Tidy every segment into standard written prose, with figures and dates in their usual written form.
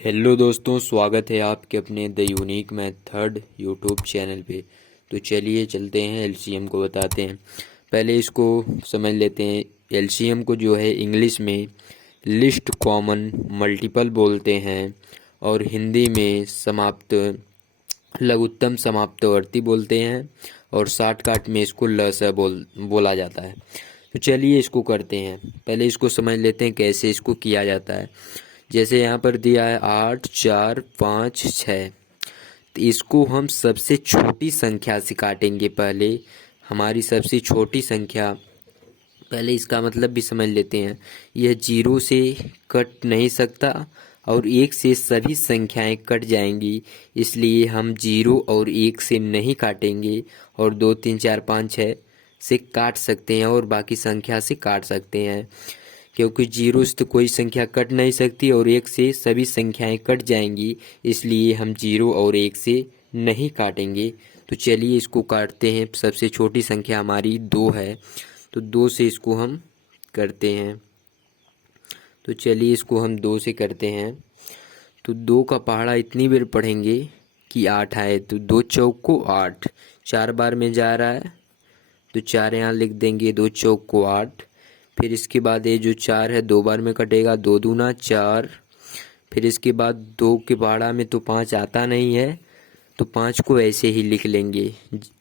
Hello दोस्तों, स्वागत है आपके अपने the unique method YouTube channel पे। तो चलिए चलते हैं, एलसीएम को बताते हैं। पहले इसको समझ लेते हैं। एलसीएम को जो है इंग्लिश में लिस्ट कॉमन मल्टीपल बोलते हैं और हिंदी में समाप्त लघुत्तम समाप्तवर्ती बोलते हैं और शॉर्टकट में इसको लसा बोला जाता है। तो चलिए इसको करते हैं। पहले इसको समझ लेते हैं कैसे इसको किया जाता है। जैसे यहाँ पर दिया है 8 4 5 6, तो इसको हम सबसे छोटी संख्या से काटेंगे। पहले हमारी सबसे छोटी संख्या, पहले इसका मतलब भी समझ लेते हैं। यह जीरो से कट नहीं सकता और एक से सभी संख्याएं कट जाएंगी, इसलिए हम जीरो और एक से नहीं काटेंगे और 2 3 4 5 6 से काट सकते हैं और बाकी संख्या से काट सकते हैं, क्योंकि जीरो से तो कोई संख्या कट नहीं सकती और एक से सभी संख्याएं कट जाएंगी, इसलिए हम जीरो और एक से नहीं काटेंगे। तो चलिए इसको काटते हैं। सबसे छोटी संख्या हमारी 2 है, तो 2 से इसको हम करते हैं। तो चलिए इसको हम 2 से करते हैं। तो 2 का पहाड़ा इतनी बार पढ़ेंगे कि 8 आए, तो 2 चौक को 8, 4 बार में जा रहा है तो 4 यहाँ लिख देंगे, 2 चौक को 8। फिर इसके बाद ये जो 4 है 2 बार में कटेगा, 2 दूना 4। फिर इसके बाद 2 के पहाड़ा में तो 5 आता नहीं है, तो 5 को ऐसे ही लिख लेंगे।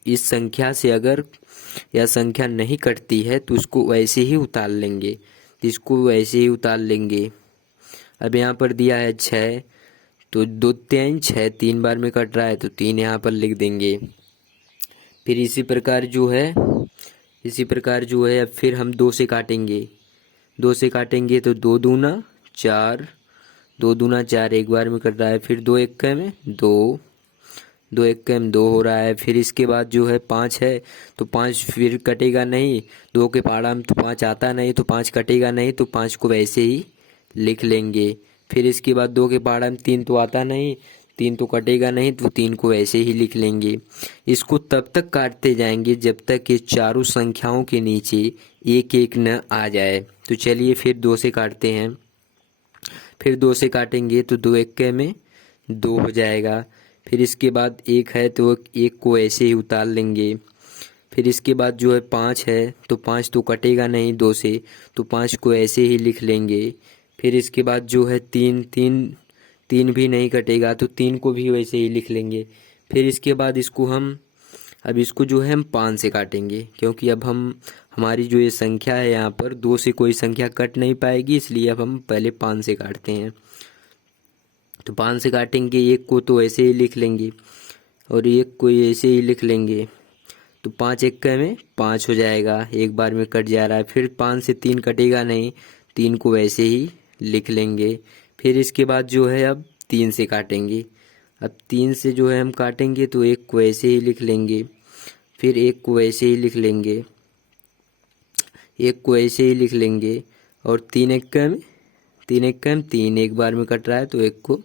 इस संख्या से अगर यह संख्या नहीं कटती है तो उसको ऐसे ही उतार लेंगे, तो इसको ऐसे ही उतार लेंगे। अब यहाँ पर दिया है 6, तो 2 3 6, 3 बार में कट रहा है तो 3 यहाँ पर लिख देंगे। फिर इसी प्रकार जो है अब फिर हम 2 से काटेंगे। 2 से काटेंगे तो 2 दूना 4, 2 दूना 4 एक बार में कट रहा है। फिर 2 एक में 2, 2 एक में 2 हो रहा है। फिर इसके बाद जो है 5 है, तो 5 फिर कटेगा नहीं, 2 के पहाड़ा में तो 5 आता नहीं, तो 5 कटेगा नहीं, तो 5 को वैसे ही लिख लेंगे। फिर इसके बाद 2 के पहाड़ा में 3 तो आता नहीं, 3 तो कटेगा नहीं, तो 3 को ऐसे ही लिख लेंगे। इसको तब तक काटते जाएंगे जब तक ये चारों संख्याओं के नीचे एक एक न आ जाए। तो चलिए फिर 2 से काटते हैं। फिर 2 से काटेंगे तो 2 एक में 2 हो जाएगा। फिर इसके बाद 1 है तो 1 को ऐसे ही उतार लेंगे। फिर इसके बाद जो है 5 है, तो 5 तो कटेगा नहीं 2 से, तो 5 को ऐसे ही लिख लेंगे। फिर इसके बाद जो है 3 भी नहीं कटेगा, तो 3 को भी वैसे ही लिख लेंगे। फिर इसके बाद अब इसको जो है हम 5 से काटेंगे, क्योंकि अब हमारी जो ये संख्या है यहाँ पर 2 से कोई संख्या कट नहीं पाएगी, इसलिए अब हम पहले 5 से काटते हैं। तो 5 से काटेंगे, 1 को तो ऐसे ही लिख लेंगे और 1 को ऐसे ही लिख लेंगे, तो 5 एक में 5 हो जाएगा, एक बार में कट जा रहा है। फिर 5 से 3 कटेगा नहीं, 3 को वैसे ही लिख लेंगे। फिर इसके बाद जो है अब 3 से काटेंगे। अब 3 से जो है हम काटेंगे तो 1 को ऐसे ही लिख लेंगे, फिर 1 को ऐसे ही लिख लेंगे, 1 को ऐसे ही लिख लेंगे और 3 एक में 3 एक बार में कट रहा है तो 1 को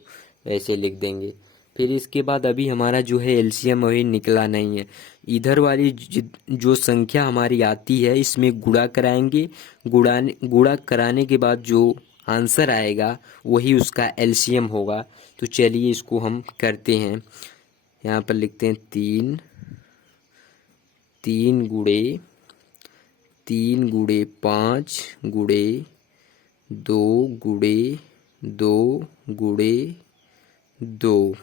ऐसे लिख देंगे। फिर इसके बाद अभी हमारा जो है एलसीएम अभी निकला नहीं है। इधर वाली जो संख्या हमारी आती है इसमें गुणा कराएंगे। गुणा कराने के बाद जो आंसर आएगा वही उसका एलसीएम होगा। तो चलिए इसको हम करते हैं। यहाँ पर लिखते हैं 3 गुणे 5 गुणे 2 गुणे 2 गुणे 2।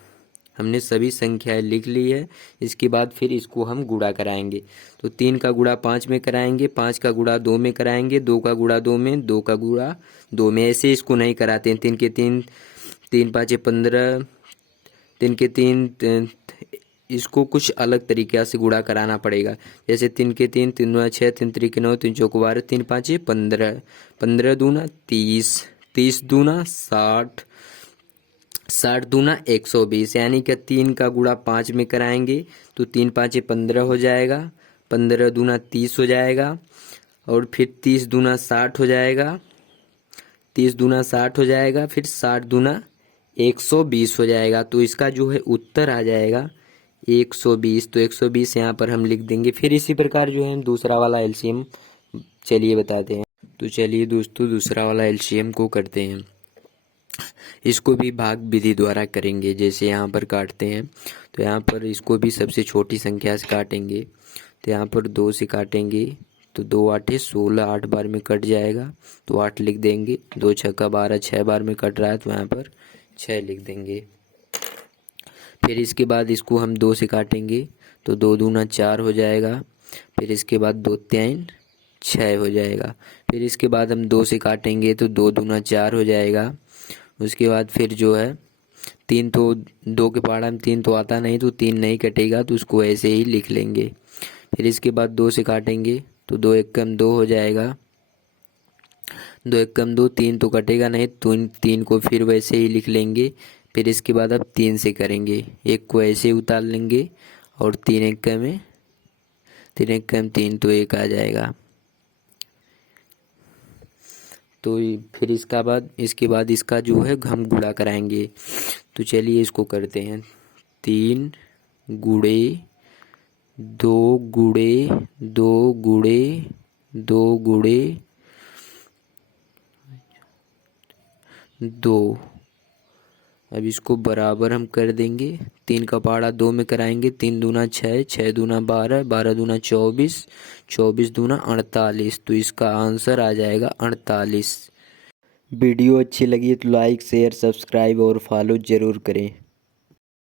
हमने सभी संख्याएं लिख ली है। इसके बाद फिर इसको हम गुणा कराएंगे। तो 3 का गुणा 5 में कराएंगे, 5 का गुणा 2 में कराएंगे, 2 का गुणा 2 में, 2 का गुणा 2 में। ऐसे इसको नहीं कराते हैं। 3 के 3, 3 5 15, 3 के 3, इसको कुछ अलग तरीके से गुणा कराना पड़ेगा। जैसे 3 के 3, 3 दूना 6, 3 3 9, 3 चौक 12, 3 5 15, 15 दूना 30, 30 दूना 60, 60 दूना 120। यानी कि 3 का गुणा 5 में कराएंगे तो 3 5 15 हो जाएगा, 15 दूना 30 हो जाएगा और फिर 30 दूना 60 हो जाएगा, 30 दूना 60 हो जाएगा, फिर 60 दूना 120 हो जाएगा। तो इसका जो है उत्तर आ जाएगा 120। तो 120 यहाँ पर हम लिख देंगे। फिर इसी प्रकार जो है हम दूसरा वाला एलसीएम चलिए बताते हैं। तो चलिए दोस्तों दूसरा वाला एलसीएम को करते हैं। इसको भी भाग विधि द्वारा करेंगे। जैसे यहाँ पर काटते हैं तो यहाँ पर इसको भी सबसे छोटी संख्या से काटेंगे। तो यहाँ पर 2 से काटेंगे तो 2 आठे 16, 8 बार में कट जाएगा तो 8 लिख देंगे। 2 छक्का 12, 6 बार में कट रहा है तो यहाँ पर 6 लिख देंगे। फिर इसके बाद इसको हम 2 से काटेंगे तो 2 दूना 4 हो जाएगा। फिर इसके बाद 2 तीन 6 हो जाएगा। फिर इसके बाद हम 2 से काटेंगे तो 2 दूना 4 हो जाएगा। उसके बाद फिर जो है 3, तो 2 के पहाड़ा में 3 तो आता नहीं तो 3 नहीं कटेगा तो उसको ऐसे ही लिख लेंगे। फिर इसके बाद 2 से काटेंगे तो 2 एक कम 2 हो जाएगा। 2 एक कम 2, 3 तो कटेगा नहीं तो 3 को फिर वैसे ही लिख लेंगे। फिर इसके बाद अब 3 से करेंगे, 1 को ऐसे उतार लेंगे और 3 एक कम में 3 एक कम 3 तो 1 आ जाएगा। तो फिर इसके बाद इसका जो है हम गुणा कराएंगे। तो चलिए इसको करते हैं। 3 गुणे 2 गुणे 2 गुणे 2 गुणे 2। अब इसको बराबर हम कर देंगे। 3 का पहाड़ा 2 में कराएंगे। 3 दूना 6, 6 दूना 12, 12 दूना 24, 24 दूना 48। तो इसका आंसर आ जाएगा 48। वीडियो अच्छी लगी तो लाइक शेयर सब्सक्राइब और फॉलो ज़रूर करें।